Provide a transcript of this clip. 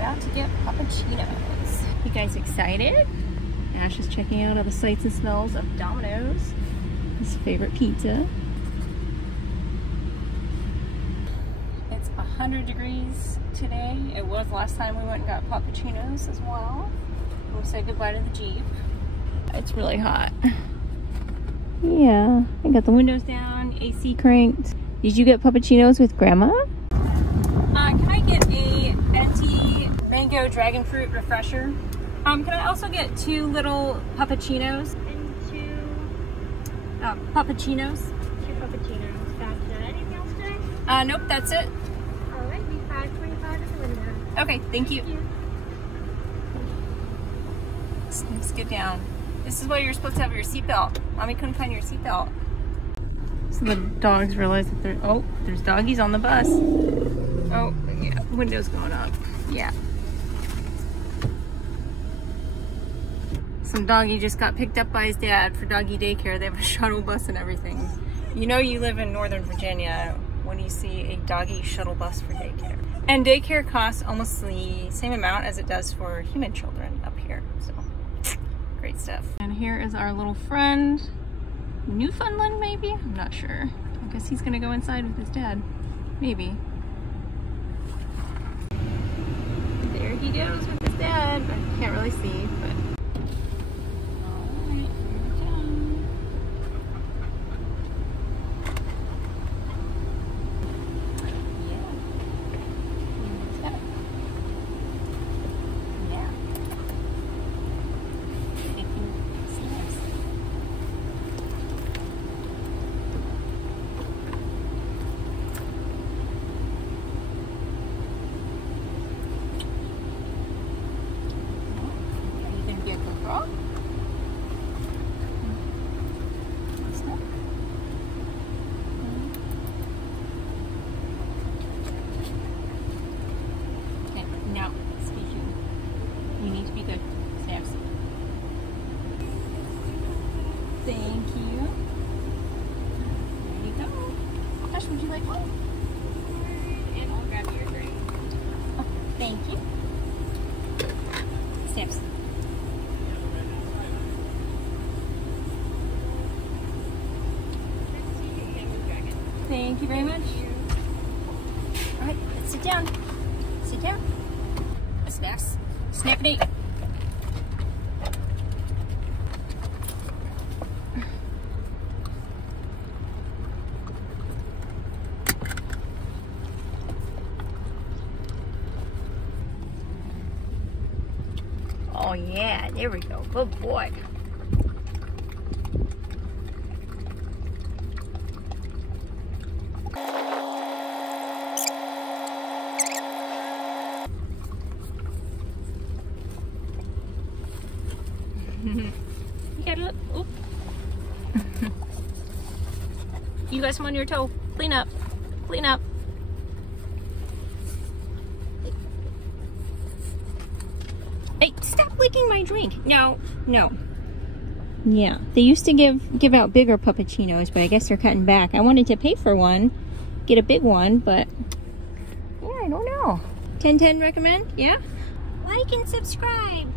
about to get Puppachinos. You guys excited? Ash is checking out all the sights and smells of Domino's, his favorite pizza. It's 100 degrees today. It was last time we went and got Puppachinos as well. We'll say goodbye to the Jeep. It's really hot. Yeah, I got the windows down, AC cranked. Did you get Puppachinos with Grandma? Can I get a venti mango dragon fruit refresher? Can I also get 2 little Puppachinos? And 2 Puppachinos. 2 Puppachinos. That's it. Anything else today? Nope, that's it. Alright, be $5.25 at the window. Okay, thank you. Thank you. Let's get down. This is why you're supposed to have your seatbelt. Mommy couldn't find your seatbelt. So the dogs realize that there's doggies on the bus. Oh, yeah, window's going up. Yeah. Some doggy just got picked up by his dad for doggy daycare. They have a shuttle bus and everything. You know you live in Northern Virginia when you see a doggy shuttle bus for daycare. And daycare costs almost the same amount as it does for human children up here, so great stuff. And here is our little friend, Newfoundland maybe? I'm not sure. I guess he's gonna go inside with his dad, maybe. There he goes with his dad, but I can't really see, but. Thank you. There you go. Josh, would you like one? And I'll grab your drink. Oh, thank you. Snaps. Thank you very much. All right, let's sit down. Sit down. Snaps. Snap and eat. Oh yeah, there we go. Good boy. You gotta look. Oop. You got some on your toe. Clean up. Clean up. Hey, stop licking my drink. No, no. Yeah, they used to give out bigger Puppachinos, but I guess they're cutting back. I wanted to pay for one, get a big one, but yeah, I don't know. 10/10 recommend? Yeah? Like and subscribe.